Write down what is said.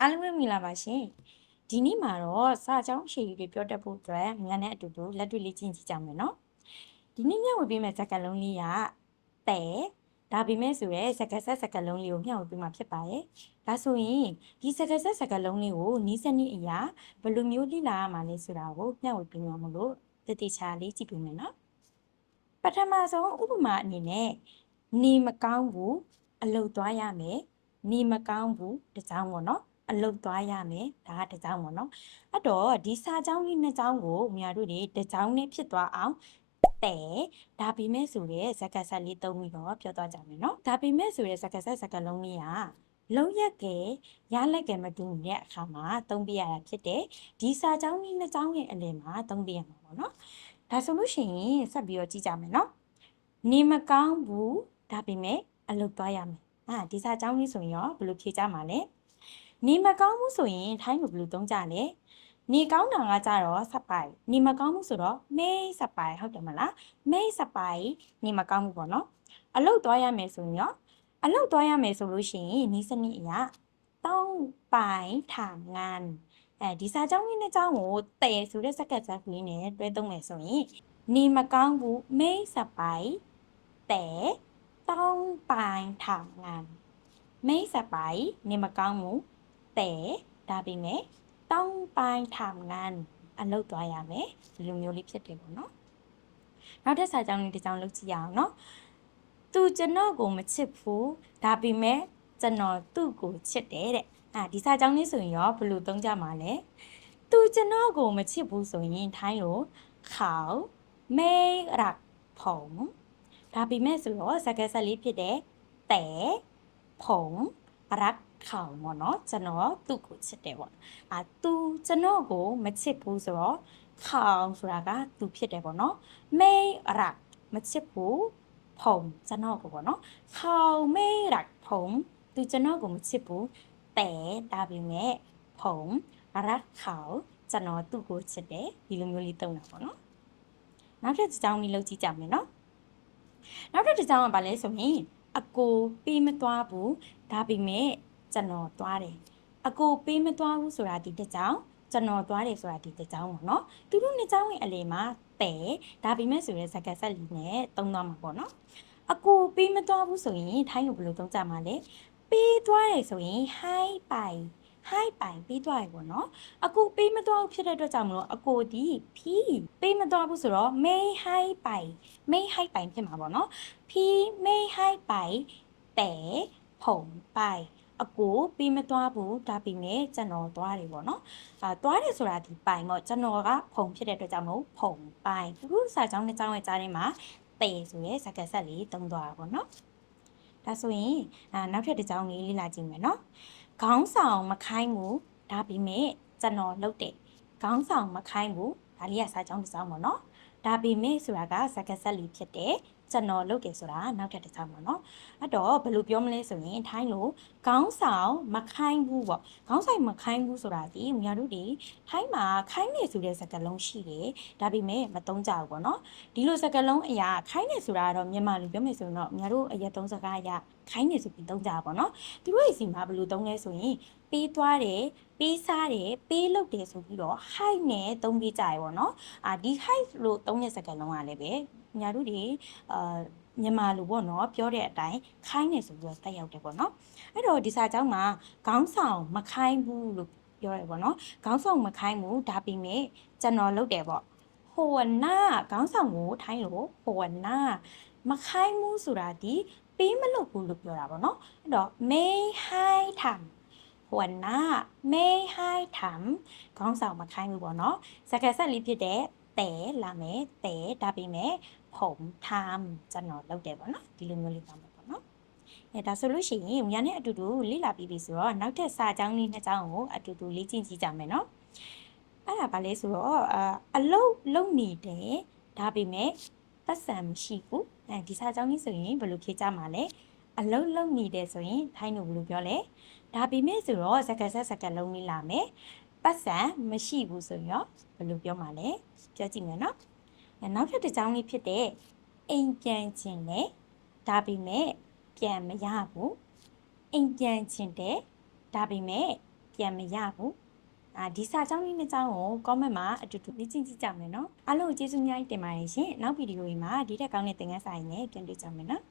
အားလုံးပဲမင်္ဂလာပါရှင်ဒီနေ့မှာတော့စာကြောင်းအရှိကြီးတွေပြောတတ်ဖို့အတွက်မြန်နဲ့အတူတူလက်တွေ့လေးကျင့်ကြည့်ကြမယ်နော်ဒီနေ့မျှဝေပေးမယ့်စကားလုံးလေးကတဲ့ဒါပေမဲ့ဆိုရဲစကားဆက်စကားလုံးလေးကိုမျှဝေပေးမှာဖြစ်ပါတယ်ဒါဆိုရင်ဒီစကားဆက်စကားလုံးလေးကိုနီးစနစ်အရာဘယ်လိုမျိုးလေ့လာရမှာလဲဆိုတာကိုမျှဝေပေးမှာမလို့တတိချာလေးကြည့်ပေးမယ်နော်ပထမဆုံးဥပမာအနေနဲ့နေမကောင်းဘူးအလုပ်သွားရမယ်နေမကောင်းဘူးတကြောင်ပေါ့နော်အလုပ်သွားရမယ်ဒါကတစ်ကြောင်းပေါ့နော်အဲ့တော့ဒီစာကြောင်းလေးနှစ်ကြောင်းကိုမြာတို့တွေတစ်ကြောင်းနဲ့ဖြစ်သွားအောင်တဲ့ဒါပေမဲ့ဆိုရဲစကားဆက်လေးသုံးပြီးတော့ပြောသွားကြမယ်နော်ဒါပေမဲ့ဆိုရဲစကားဆက်စကားလုံးလေးကလုံးရက်ကဲရလက်ကဲမတူတဲ့အခါမှာသုံးပြရတာဖြစ်တယ်ဒီစာကြောင်းလေးနှစ်ကြောင်းရဲ့အလယ်မှာသုံးပြရမှာပေါ့နော်ဒါဆိုလို့ရှိရင်ဆက်ပြီးတော့ကြည့်ကြမယ်နော်နေမကောင်းဘူးဒါပေမဲ့အလုပ်သွားရမယ်ဒီစာကြောင်းလေးဆိုရင်ရောဘယ်လိုဖြေကြမှာလဲနေမကောင်းဘူးဆိုရင်ထိုင်းလိုဘယ်လိုသုံးကြလဲနေကောင်းတာကကြတော့စပိုင်နေမကောင်းဘူးဆိုတော့မေးစပိုင်ဟုတ်တယ်မလားမေးစပိုင်နေမကောင်းဘူးပေါ့နော်အလုပ်သွားရမယ်ဆိုရင်ရောအလုပ်သွားရမယ်ဆိုလို့ရှိရင်ဒီစနစ်အရာတောင်းပိုင်ထာငန်ဒီစာကြောင်းလေးနဲ့ကြောင်းကိုတဲ့ဆိုတဲ့စကားစပ်ကလေးနဲ့တွဲသုံးမယ်ဆိုရင်နေမကောင်းဘူးမေးစပိုင်တဲ့တောင်းပိုင်ထာငန်မေးစပိုင်နေမကောင်းဘူးတဲ့ဒါပေမဲ့တောင်းပိုင်ထာငန်အလုပ်သွားရမယ်ဒီလိုမျိုးလေးဖြစ်တယ်ပေါ့နော်နောက်တစ်စာကြောင်းလေးတစ်ကြောင်းလုပ်ကြည့်ရအောင်နော်သူကျွန်တော်ကိုမချစ်ဘူးဒါပေမဲ့ကျွန်တော်သူ့ကိုချစ်တယ်တဲ့ဒီစာကြောင်းလေးဆိုရင်ရောဘယ်လိုသုံးကြမှာလဲသူကျွန်တော်ကိုမချစ်ဘူးဆိုရင်ထိုင်းလိုเขาไม่รักผมဒါပေမဲ့ဆိုတော့စကားဆက်လေးဖြစ်တယ်แต่ผมรักเขาပေါ့နော်ကျွန်တော်သူ့ကိုချစ်တယ်ပေါ့သူကျွန်တော်ကိုမချစ်ဘူးဆိုတော့เขาဆိုတာကသူဖြစ်တယ်ပေါ့နော်ไม่รักမချစ်ဘူးผมကျွန်တော်ကိုပေါ့နော်เขาไม่รักผมသူကျွန်တော်ကိုမချစ်ဘူးแต่ဒါပေမဲ့ผมรักเขาကျွန်တော်သူ့ကိုချစ်တယ်ဒီလိုမျိုးလေးသုံးတာပေါ့နော်နောက်ထပ်တစ်ကြောင်းလေးလုပ်ကြည့်ကြမယ်နော်နောက်ထပ်တစ်ကြောင်းကဘာလဲဆိုရင်အကိုပေးမသွားဘူးဒါပေမဲ့ကျွန်တော်သွားတယ်အကိုပေးမသွားဘူးဆိုတာဒီတစ်ကြောင်းကျွန်တော်သွားတယ်ဆိုတာဒီတစ်ကြောင်းပေါ့နော်သူတို့နှစ်ကြောင်းရဲ့အလယ်မှာတဲ့ဒါပေမဲ့ဆိုရဲစကားဆက်လေးနဲ့သုံးသွားမှာပေါ့နော်အကိုပေးမသွားဘူးဆိုရင်ထိုင်းလိုဘယ်လိုသုံးကြမှာလဲပေးသွားတယ်ဆိုရင်ဟိုင်းပိုင်ပေးသွားရပေါ့နော်အကိုပေးမသွားဖြစ်တဲ့အတွက်ကြောင့်မလို့အကိုဒီဖီးပေးမသွားဘူးဆိုတော့မေးဟိုင်းပိုင်ဖြစ်မှာပေါ့နော်ဖီးမေးဟိုင်းပိုင်แต่ผมไปအကိုပေးမသွားဘူးဒါပေမဲ့ကျွန်တော်သွားတယ်ပေါ့နော်သွားတယ်ဆိုတာဒီပိုင်ပေါ့ကျွန်တော်ကဖုံဖြစ်တဲ့အတွက်ကြောင့်မလို့ဖုံပိုင်သူတို့စာကြောင်းနဲ့ကြောင်းရဲ့ကြားထဲမှာแต่ဆိုရဲစကားဆက်လေးသုံးသွားတာပေါ့နော်ဒါဆိုရင်နောက်ထပ်တစ်ကြောင်းလေးလေ့လာကြည့်မယ်နော်ခေါင်းဆောင်မခိုင်းဘူးဒါပေမဲ့ကျွန်တော်လုပ်တယ်ခေါင်းဆောင်မခိုင်းဘူးဒါလေးကစာကြောင်းတစ်ကြောင်းပေါ့နော်ဒါပေမဲ့ဆိုတာကစကားဆက်လေးဖြစ်တယ်ကျွန်တော်လုပ်တယ်ဆိုတာနောက်ထပ်တစ်ကြောင်းပေါ့နော်အဲ့တော့ဘယ်လိုပြောမလဲဆိုရင်ထိုင်းလိုခေါင်းဆောင်မခိုင်းဘူးပေါ့ခေါင်းဆောင်မခိုင်းဘူးဆိုတာဒီမြားတို့ဒီထိုင်းမှာခိုင်းနေဆိုတဲ့စကားလုံးရှိတယ်ဒါပေမဲ့မသုံးကြဘူးပေါ့နော်ဒီလိုစကားလုံးအရာခိုင်းနေဆိုတာကတော့မြန်မာလိုပြောမယ်ဆိုရင်တော့မြားတို့အရက်သုံးစကားအရာခိုင်းနေဆိုပြီးသုံးကြပါပေါ့နော်သူတို့ရဲ့စီမှာဘယ်လိုသုံးလဲဆိုရင်ပေးသွားတယ်ပေးစားတယ်ပေးလုပ်တယ်ဆိုပြီးတော့ height နဲ့သုံးပေးကြရပေါ့နော်ဒီ height လို့သုံးတဲ့စကားလုံးကလည်းပဲညာတို့ဒီမြန်မာလိုပေါ့နော်ပြောတဲ့အတိုင်းခိုင်းနေဆိုပြီးတော့တက်ရောက်တယ်ပေါ့နော်အဲ့တော့ဒီစာကြောင်းမှာခေါင်းဆောင်မခိုင်းဘူးလို့ပြောရပေါ့နော်ခေါင်းဆောင်မခိုင်းဘူးဒါပေမဲ့ကျွန်တော်လုပ်တယ်ပေါ့ဟိုနာခေါင်းဆောင်ကိုထိုင်းလို့ဟိုနာမခိုင်းဘူးဆိုတာဒီပေးမလုပ်ဘူးလို့ပြောတာပေါ့နော်အဲ့တော့ไม่ให้ทำหัวหน้าไม่ให้ทำခေါင်းဆောင်မခိုင်းဘူးပေါ့နော်စကားဆက်လေးဖြစ်တဲ့แต่လာမယ်แต่ဒါပေမဲ့ผมทำကျွန်တော်လုပ်တယ်ပေါ့နော်ဒီလိုမျိုးလေးပါမယ်ပေါ့နော်ဒါဆိုလို့ရှိရင်ညာနဲ့အတူတူလေ့လာပြီးပြီဆိုတော့နောက်ထပ်စာကြောင်းလေးနှစ်ကြောင်းကိုအတူတူလေ့ကျင့်ကြည့်ကြမယ်နော်အဲ့ဒါဘာလဲဆိုတော့အလုပ်လုပ်နေတယ်ဒါပေမဲ့ပတ်စံမရှိဘူးဒီစာကြောင်းလေးဆိုရင်ဘယ်လိုဖြေကြမှာလဲအလုပ်လုပ်နေတယ်ဆိုရင်ထိုင်းလိုဘယ်လိုပြောလဲဒါပေမဲ့ဆိုတော့စကားဆက်စကားလုံးလေးလာမယ်ပတ်စံမရှိဘူးဆိုရင်ရောဘယ်လိုပြောမှာလဲပြောကြည့်မယ်နော်နောက်ထပ်တစ်ကြောင်းလေးဖြစ်တဲ့အိမ်ပြန်ခြင်းလေဒါပေမဲ့ပြန်မရဘူးအိမ်ပြန်ခြင်းတဲ့ဒါပေမဲ့ ပြန်မရဘူးဒီစာကြောင်းလေးနှစ်ကြောင်းကို comment မှာအတူတူလေ့ကျင့်ကြည့်ကြမယ်နော်အားလုံးကိုကျေးဇူးအများကြီးတင်ပါတယ်ရှင်နောက်ဗီဒီယိုတွေမှာဒီထက်ကောင်းတဲ့သင်ခန်းစာတွေနဲ့ပြန်တွေ့ကြမယ်နော်